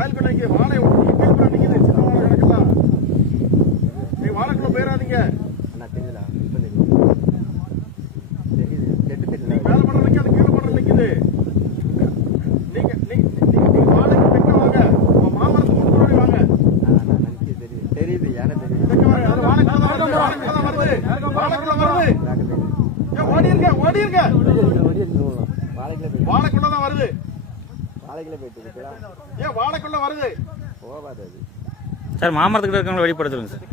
வயலுக்குள்ள நிக்க வாழை கீழ்புற நிக்குது. சின்ன வாழை கிடக்குதா? நீங்க வாழைக்குள்ள போயிடாதீங்க. தெரியல தெரியுது செட்டு தெரியல. மேல படம் நிக்காது, கீழே படம் நிக்குது. நீங்க வாழைக்கு தெக்க வாங்க. மாமரத்து முன்னாடி வாங்க. தெரியுது யானை தெரியுது. அது வாழைக்குள்ள வருது. வாழைக்குள்ள வருது. ஓடி இருக்க வாழைக்குள்ளதான் வருது. வாழைக்குள்ள போயிட்டு ஏன் வாழைக்குள்ள வருது? போகாது அது சார். மாமரத்துக்கிட்ட இருக்கவங்களை வெளிப்படுத்துங்க சார்.